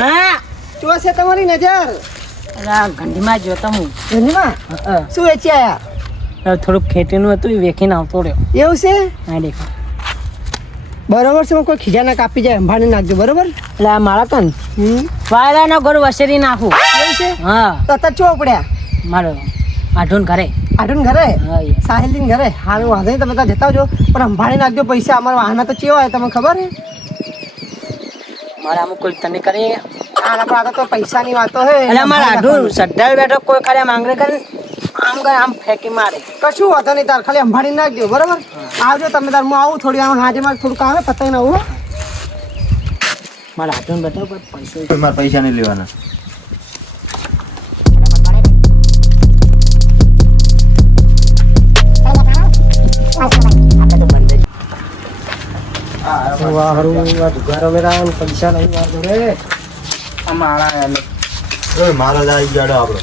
હા શું છે તમારી નજર? ગંડીમાં જોતો હું ધન્યમાં શું વેચી આયા? થોડુંક ખેતીનું હતું એ વેચીને આવતો રહ્યો. એવું છે? હા દેખો બરોબર છે. કોઈ ખીજા ના કાપી જાય અંભાને નાખજો બરોબર. એટલે આ મારા કન વાયરાનો ઘર વસેરી નાખું. એવું છે? હા તો અત્યારે ચો પડ્યા મારો આઢુન ઘરે ઘરે હા સાહેલ ઘરે હાલ વાંધો નહીં તમે ત્યાં જતા આવજો પણ અંભાળી નાખજો પૈસા. અમારા વાહના તો ચેવા તમને ખબર છે? મારા અમુક કોઈ તને કરી આ તો પૈસાની વાતો હે. એટલે મારા આઢુન સડ્ડાળ બેઠો કોઈ ખાલી માંગરે કરે આમ કરે આમ ફેંકી મારે. કશું વાંધો નહીં. તાર ખાલી અંભાળી નાખજો બરોબર. આવજો તમે તાર હું આવું થોડી વાર હાજે મારે થોડું કામ પતાવીને આવું. મારા આઢુન બતાવ પૈસા મારા પૈસા નહીં લેવાના. પૈસા નહીં વાંધો રે મારા જ આવી ગયો આપણો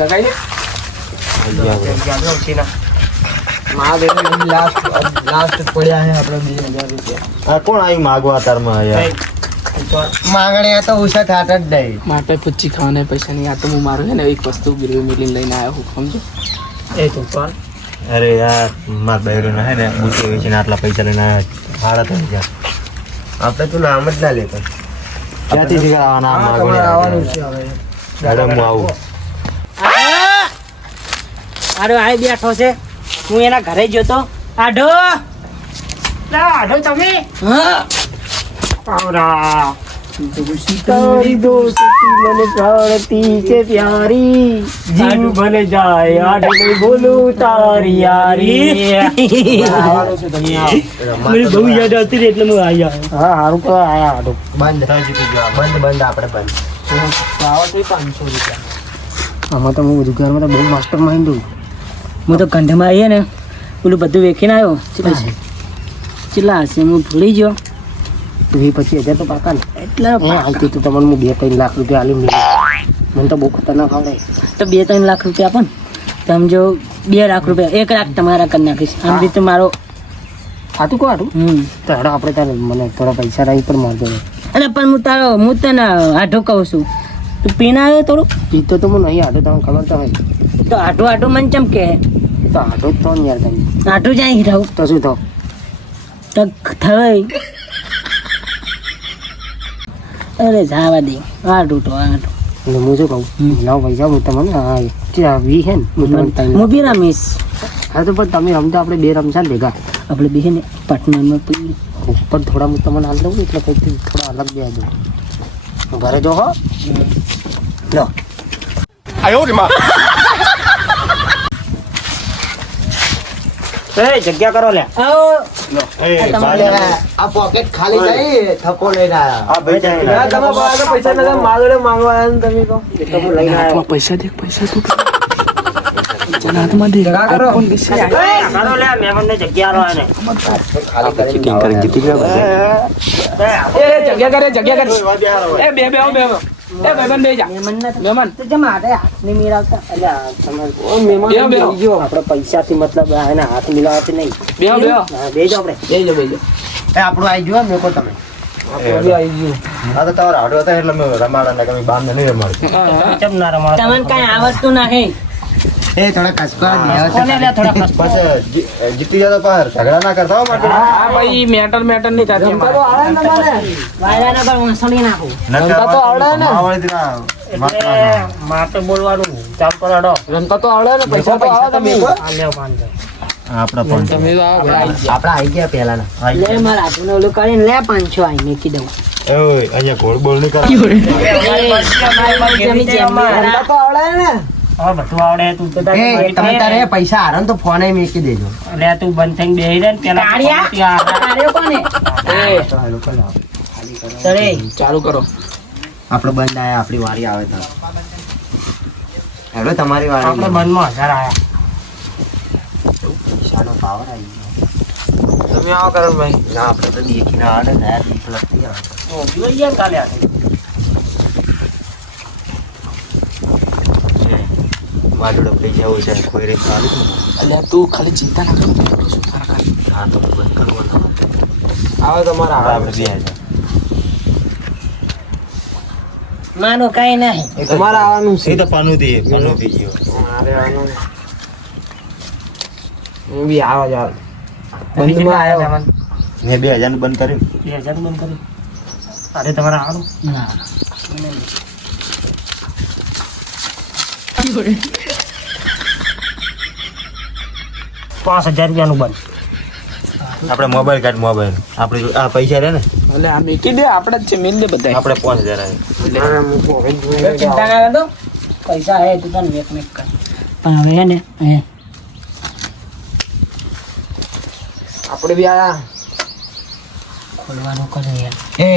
લગાવી લાસ્ટ પડ્યા છે આપણે 2000 રૂપિયા. આ કોણ આવ્યું માગવા તારમાં યાર? માંગણી તો ઓછા થાત જ નહીં. માટે પૂછી ખાવાના પૈસા નહીં. આ તો હું મારું છે ને એક વસ્તુ ગીરવી મિલીને લઈને આવ્યો હું સમજો. એ તું પણ અરે યાર મારા બહેરો હે ને બુટી વેચીને આટલા પૈસા લઈને આવ્યા હાડા થઈ ગયા. આપણે તું નામ જ ના લેતો. ક્યાંથી શીખવાના આવવાનું છે હવે. મેડમ હું આવું. આડો આ બેઠો છે. હું એના ઘરે જોતો. આઢો આઢો તમે આવરા તારી દોસ્તી મને પ્રાણતી છે પ્યારી જીવ ભલે જાય આઢો નહીં બોલું તારી યારી. મને બહુ યાદ આવતી રહી એટલે હું આવ્યા. હા સારું તો આયા આઢો. બંધ આપણે બંધ. પાવર 500 રૂપિયા. આમાં તો હું રોજગારમાં તો બહુ માસ્ટર માઇન્ડ છું. હું તો કંઠમાં આવીએ ને પેલું બધું વેચીને આવ્યો. ચેટલા હશે હું ભૂલી ગયો. 20-25 તો પાકા ને એટલે હાલતી તો તમને હું 2-3 લાખ રૂપિયા આલી મળ્યું. મને તો બહુ ખતરનાક આવડે. તો 2-3 લાખ રૂપિયા પણ તમે જો 2 લાખ રૂપિયા 1 લાખ તમારા કરી નાખીશ. આમ રીતે મારો સાતું કહો સાતું. તો હેડો આપણે તારે મને થોડા પૈસા રહી પણ મારજો. અરે પણ હું તને આઢો કહું છું. તું પીને આવ્યો થોડું પીતો તો હું નહીં આટો તમને ખબર તો હોય. તો આઢો મને ચમ કે તો આટો જ તો ને યાર તમે. આઢું જાય હીરાવું તો શું તો થઈ. અરે જાવા દે આઢું તો આઢું. એટલે હું શું કહું લાવ પૈસા હું તમને હા 20 હે ને હું બી રમીશ. હા તો પણ તમે રમતા આપણે 2 રમશા ને ભેગા. આપણે બે ને પાર્ટનરમાં પી ઉપર થોડા હું તમને હાલ દઉં એટલે કંઈક થોડા અલગ બે દઉં. ઘરે જો હો લો. જગ્યા કરો લે. આ પોકેટ ખાલી થઈ થપ્પો લઈને આ ભાઈ પૈસા નતા માગડે માંગવા તમે તો લઈને હાથમાં પૈસા દેખ પૈસા તું હાથમાં દે કોણ દિશે કરો લે મેમનને જગ્યા રો આને ચીટિંગ કરી જીતી ગયા જગ્યા કરે એ બે ભાઈબંધ બે જા મહેમાન તો જમા હાથની મિલાવતા આપણે પૈસાથી મતલબ એના હાથ મિલાવતી નહીં. બેજો આપણે બેજો આપણું આવી ગયો મેકો તમે આ તો તમારા આડો હતા એટલે મેં રમાડા ના કમી બાર ને નહીં રમાડતું. ચમ ના રમાડો તમને કઈ આવડતું નહીં. એ થોડા કસકા કોને લે થોડા કસ પછી જીતી જતો પાર ઝઘડા ના કરતા હો માટે. હા ભાઈ મેટર નહીં થતી વાયરાના પર વસળી નાખું. રમતા તો આવડે ને મારે બોલવાનું ચાલ કરાડો. રમતા તો આવડે ને પૈસા તો આવે તમે આપડા પણ તમે તો આવો આપડા આવી ગયા પહેલાના લે મારા હાથને ઓલું કરીને લે 500 આઈ મેકી દઉં. ઓય અહીંયા ગોળ બોલ નહીં કરા. તો આવડે ને હવે બધું આવડે તું તો તમે તારે પૈસા હારણ તો ફોન મેકી દેજો. લે તું બંધ થઈને બેહી રે ને પેલા કાઢ્યો કોને ચલે ચાલુ કરો. આપણો બંધ આયા આપણી વારી આવે તો હેલો તમારી વારી આપણે બંધમાં 1000 આયા. પૈસાનો પાવર આવી ગયો. તમે આવો કરો ભાઈ. ના આપણે તો દેખીને આવે ને યાર દીપ લગતી આવે. જોઈ ગયા કાલે આ મારા જોડે પૈસા ઓછા છે. કોઈ રીતે આવે ને અલ્યા તું ખાલી ચિંતા ના કર હું શું તારા કામ. હા તો હું બંધ કરવાનું આવે તમારા આપણે 2000 માનો કઈ નહીં. એ તમારે આવવાનું છે એ તો પનોતી ગયો. મારે આવવાનું હું બી આવા જાવ બંધમાં આવ્યો મેં 2000 નું બંધ કર્યું. 2000 બંધ કરી. અરે તમારે આવવાનું ના ₹5000 બંધ. આપણે મોબાઈલ કાઢ મોબાઈલ આપણે આ પૈસા રહે ને એટલે આ મેકી દે આપણે જ છે મેલ દે બધા આપણે 5000 આવે. અરે મૂકો હવે જોઈને ચિંતા ના કરતો. પૈસા હે તું તને મેક કર. પણ હવે હે ને આપણે બી આયા ખોલવાનું કરે યાર. એ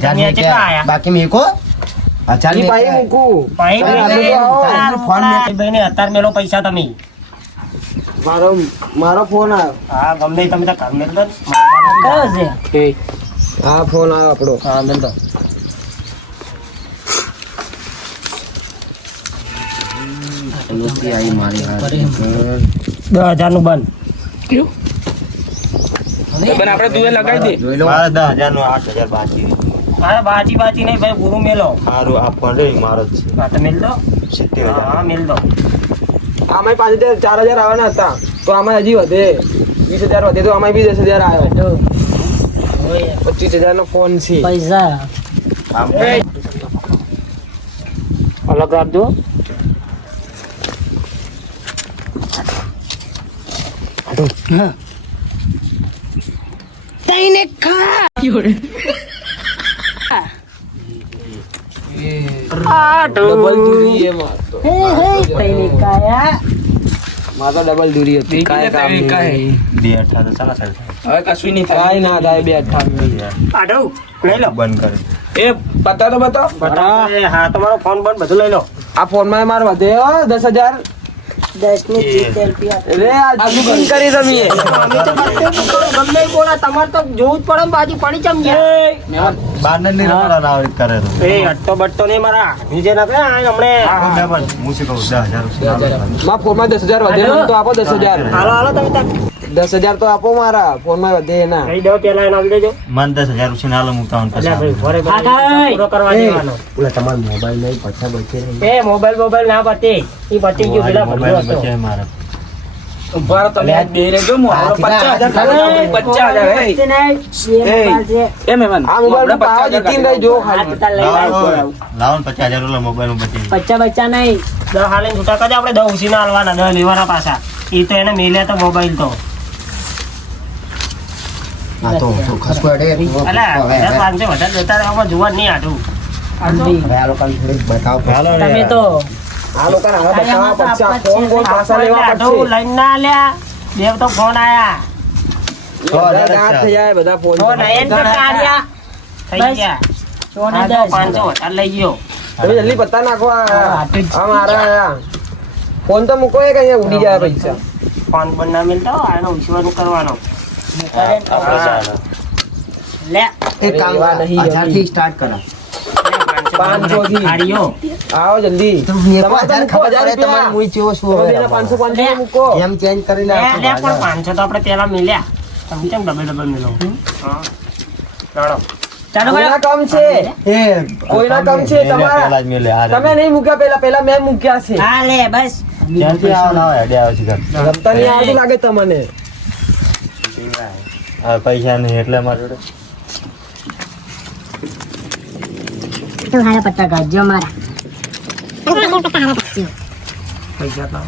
તમે કેટલા આયા? બાકી મેકો અચાનક પાઈ મૂકું ભાઈ તારો ફોન મેં- ભાઈને અત્યારે મેલો પૈસા તમે. મારો ફોન આવ્યો હા ગમે તમે તો કામ મેલ દો. કયો છે? એ હા ફોન આવ્યો આપણો હા મેલ દો. આવી મારી 10,000 નું બંધ. કયું બન આપણે તું એ લગાવી દે જોઈ લો મારા 10,000 નું 8,000 બાકી છે. મારે બાજી નહીં ભાઈ ગુરુ મેલો. મારું આ ફોન રે મારો જ છે. હા તો મેલ દો. 70,000. હા મેલ દો. આમાં 5,000 4,000 આવવાના હતા તો આમાં હજી વધે 20,000 વધે તો આમાં બી 10,000 આવ્યો ઓય 25,000 નો ફોન છે પૈસા આમ અલગ રાખજો. હા. તઈને ખા. ડબલ દૂરી એ માર તો હે હે તઈને ખાયા. માર તો ડબલ દૂરી હતી કાંઈ કામ નહીં. કાંઈ. 2,800 તો ચાલો સાહેબ. હવે કશું નહીં થાય કાંઈ ના થાય 2,58 આડો લઈ લો. બંધ કરે. એ પતા તો બતાવ બટા હા તમારો ફોન બંધ બધું લઈ લો. આ ફોન માં માર વધે 10,000 10 ની 70 રૂપિયા. રે આ બુકિંગ કરી તમે અમે તો ગમે બોલા તમારે તો જોવું જ પડે ને બાજી પડી ચમ ગયા. બારને નહીં રમાડા ના આવી કરે તો. એ અટ્ટો બટ્ટો નહીં મારા નીચે ના આ હમણે હું ડબલ હું શું કહું 10,000 રૂપિયા મારા ફોન માં 10,000 વધે ને તો આપો 10,000 હાલો હાલો તમે તાર 10,000 તો આપો મારા ફોન માં વધે ના કહી દો પેલા એને આપી દેજો. મન 10,000 રૂપિયા નાલો મૂકતા હું અલ્યા ભાઈ પછી ઘરે પૂરો કરવા દેવાનો. ઓલા તમારો મોબાઈલ નહીં પૈસા બચે નહીં એ મોબાઈલ ના પતે ઈ પતી ગયું પેલા ભરજો મોબાઈલ હતો. બચે મારે. ઉભા તમે આજ બે રહેજો હું આપણો 50,000 ખાલી 50,000 હે પતે નહીં. બે મોબાઈલ છે. એ મહેમાન આ મોબાઈલ માં પાવા જીતીને રહી જો હાથ ખાલી તાર લઈ લાવો આવ. લાવો ને 50,000 ઓલા મોબાઈલ માં બચી બચ્ચા બચ્ચા નહીં 10 હાલે છૂટા કરજો આપણે 10 ઉછીના હાલવાના 10 લેવાના પાછા. ઈ તો એને મેલ્યા તો મોબાઈલ તો આ તો ખસ પડે અલા 500 વધારે જતા રહેવામાં જોવા જ નહીં આટલું. હવે આ લોકોને થોડીક બતાવો હાલો ને તમે યાર. તો આ લોકોને હવે બતાવો પૈસા ફોન બોલ પાછા લેવા આટલું પડશે લઈને ના લ્યા. બે તો ફોન આયા. ગાંઠ થઈ જાય બધા ફોન ફોન આયા ને તો કાઢ્યા. થઈ ગયા. આ તો 500 વધારે લઈ ગયો. તમે જલ્દી પત્તા નાખો હા, આ આટલું જ. આ મારા આયા ફોન તો મૂકો એ કઈ ઉડી જાય પૈસા ફોન બંધ ના મિલતો આનો વિશ્વાનું કરવાનો. લે એક કામ એવા નહીં, 1000 સ્ટાર્ટ કરા 500 થી. હારીઓ. આવો જલ્દી તમારે તો મૂકો 1000 રૂપિયા. મુઈ ચેવો શું તમે હવે બેના 500 500 મૂકો એમ ચેન્જ કરીને લે લે પણ 500 તો આપણે પેલા મિલ્યા. તમે કેમ ડબલ મિલો? હા. ચાલો. ચાલો કોઈના કામ છે કોઈના કામ છે તમારા પેલા જ મેલે આ તમે નહીં મૂક્યા પેલા મેં મૂક્યા છે હા લે બસ. ક્યાંથી આવો ના હોય હેડે આવે છે ઘર. રમતા નહીં આવડતું લાગે તમને આ પૈસા નહીં એટલે મારા જોડે તું હારા પત્તા ગાજો મારા. પૈસા તો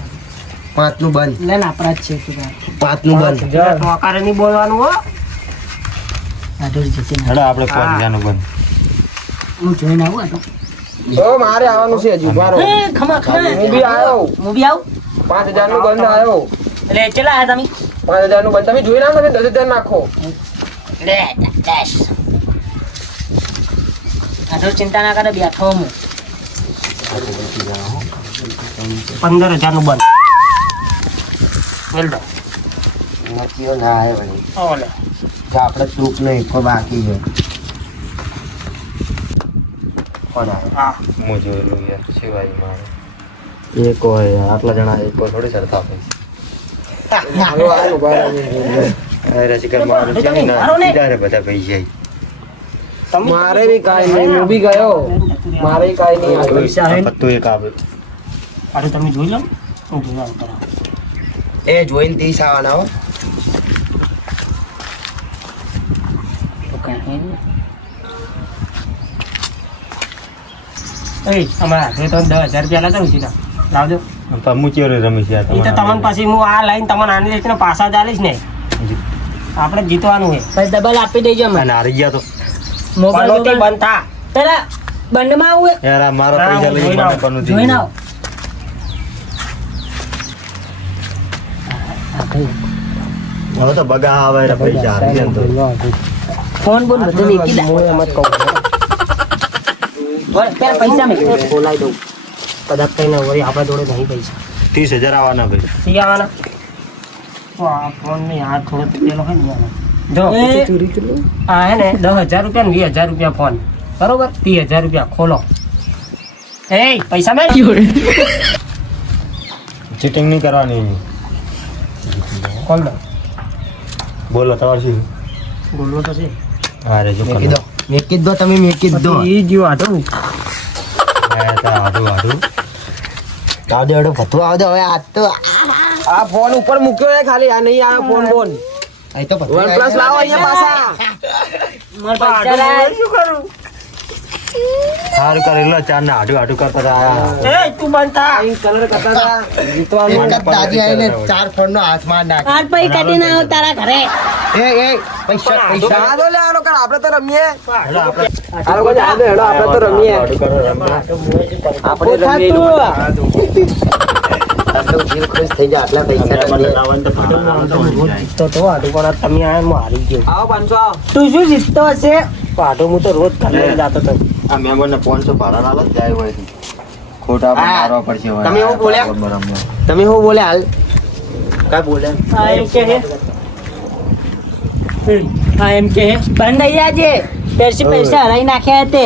5 નું બંધ લે ને આપણા જ છે તું. 5 નું બંધ ટોકારે નહીં બોલવાનું હો. આટલું જ જશે ને. હેડો આપણે 5000 નું બંધ. હું જોઈને આવું આટલું. ઓ મારે આવવાનું છે હજુ ઉભા રહો એ ખમા ખમા. હું બી આવ્યો હું બી આવું. 5000 નું બંધ આવ્યો એટલે ચલા આયા તમે? 5000 નું બંધ તમે જોઈ ના તમે 10,000 નાખો લે ડેશ. આટલું ચિંતા ના કરે બેઠો હું. 15,000 નું બંધ. વેલડો. નક્કીઓ ના આવે વળી ઓલે. જો આપણે ચૂક નહીં કોઈ બાકી છે કોણ આવે હા. હું જોયેલું યાર સિવાય મારે એક હોય આટલા જણા એક હોય થોડી સરખા હોય. અરે શિખર મારું છે ને સીધા રે બધા પૈસા મારે બી કાંઈ નહીં, હું બી ગયો. મારે કાંઈ નહીં આવ્યું. પૈસા હે ને? પત્તું એક આવે. અરે તમે જોઈ લો ને. હું જોઈ આવું તરફ. એ જોઈને 30 આવવાના હો. તો કાંઈ હે ને. એ અમારા હાથે તો 10,000 રૂપિયા લાગે ને સીધા લાવજો. હું ચેરો રમીશ યાર એ તો તમને પછી હું આ લાઈન તમને આની દઈશ ને પાછા ચાલીશ ને આપણે જીતવાનું છે પછી ડબલ આપી દેજો અમે અને હારી ગયા તો મોબાઈલ બંધ થા તારા બંધમાં આવું યાર આ મારા પૈસા લઈને મને પણ નથી. જોઈને આવ હવે તો બગા આવે રે પૈસા હારી ગયા ને તો. ફોન બોલ બધું મેકી દે હું એમ જ કહું છું. બોલ પેલા પૈસા મેં બોલાવી દઉં. કદાચ કઈ ના વળી આપણા જોડે નહીં પૈસા. 30,000 આવવાના ભાઈ. સી આવવાના તો આ ફોન ની હાથ થોડો તૂટેલો હોય ને જો ચોરી કેટલું? આ હે ને 10,000 રૂપિયા ને 20,000 રૂપિયા ફોન બરોબર 30,000 રૂપિયા ખોલો એ પૈસા મેં ચીટિંગ નહીં કરવાની. ખોલ દો બોલો તમારે શું? બોલવો તો છે હા રે જો મેકી દો. મેકી જ દો તમે, મેકી જ દો. એ ગયો આટલું હાડું હાડું આવડે આવડે ભથ્થું આવડે. હવે આજ તો આ ફોન ઉપર મૂક્યો છે ખાલી. આ નહીં આવે ફોન બોન. અહીં તો OnePlus લાવો અહીંયા પાછા. મારા પૈસા લાય. શું કરું સારું કરેલો ચાર ને હાડું હાડું કરતા હતા. એ તું બનતા કલર કરતા હતા. જીતવાનું. એક જ દાદી આવીને ચાર ફોન નો હાથ માર નાખ. હાથ પૈ કાઢીને આવો તારા ઘરે એ પૈસા પૈસા આ દો લે આનો કર. આપણે તો રમીએ. હેલો આપણે આ લોકો જાડે હેડો આપણે તો રમીએ. હાડું કરો રમવા. આપણે રમીએ. આટલું દિલ ખુશ થઈ જાય આટલા પૈસા મને રમીએ. લાવવાનું તો ફાટો ના આવતો હોય જાય. તો આટલું પણ તમે આ હું હારી ગયો આવો 500 આવો. તું શું જીતતો હશે પાટો હું તો રોજ ઘરે જતો હતો આ મહેમાનને 500 ભાડા ના લો જાય હોય તો. ખોટા આપણે હા. મારવા પડશે હોય. તમે એવું બોલ્યા? બરાબર. તમે શું બોલે હાલ? કાંઈ બોલ્યા? આ એમ કે હે હા એમ કે હે બંધ અહીંયા છે પેરસી પૈસા હરાઈ નાખ્યા તે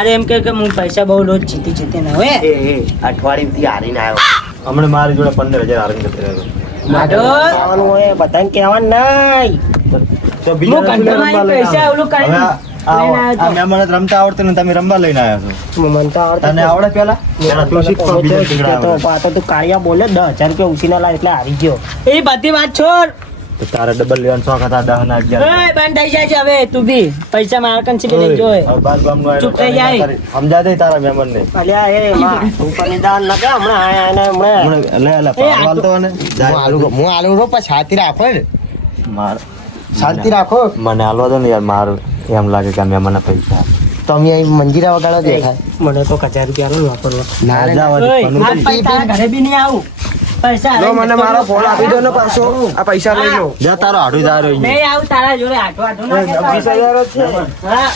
અરે એમ કે હું પૈસા બહુ રોજ જીતી ના હોય એ અઠવાડિયેથી હારીને આવ્યો. હમણાં મારી જોડે 15,000 હારીને જતો રહ્યો. માધો કહેવાનું હોય બધાને કહેવાનું નહીં તો હું બીજા ઘંટામાં આવીને પૈસા ઓલું કરીને હવે લઈને આવ્યો આ મહેમાનને રમતા આવડતું ને તમે રમવા લઈને આવ્યા છો. તો મને તો આવડતું તને આવડે પેલા તું શીખતો બીજા ટીકડા તો આવડે. પાટો તું કાળિયા બોલે 10,000 રૂપિયા ઉછીના લાય એટલે હારી ગયો એ બધી વાત છોડ તો તારે ડબલ લેવાનો શોખ હતા 10 ના 11. એ બંધ થઈ જાય છે હવે તું બી પૈસા મારા કંચી પેલે જોય હવે બાર ગામનો આયલો ચૂપ થઈ જાય. સમજા દે તારા મહેમાનને. અલ્યા એ માં ઉપર નિદાન ના કે હમણાં આયા ને હમણાં હમણાં લે લે એ પાવ હાલતો હોય ને હું આલુ રો પણ શાંતિ રાખો ને. માર શાંતિ રાખો. મને હાલવા દો ને યાર મારું એમ લાગે કે મહેમાનના પૈસા તો અમે અહીં મંજીરા વગાડો દેખાય. મને તો 1,000 રૂપિયા નું વાપરવા ના રે, ના. ઓય, હાથ પૈ તારા ઘરે બી નહીં આવું પૈસા લો મને મારો ફોન આપી દો ને પાછો. આ પૈસા લઈ લો. જા તારો હાડું જારો નહીં આવું તારા જોડે આટો આટો ના કહેતા. 20,000 જ છે. હા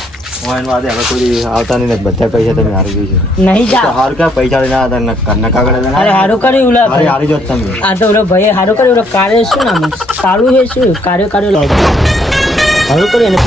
ઓન વાદે હવે કોઈ આવતા નહીં ને બધા પૈસા તમે હારી ગયું છે. નહીં તો જા હાર કા પૈસા લઈને આવ્યા હતા ને કાગળ લઈને અરે હારું કર્યું ઉલા હારી હારી જો તમે. આ તો ઓલો ભાઈ હારું કર્યું ઓલો કાર્ય શું નામ કાળું છે શું કાર્ય લાવ હારું કર્યું એને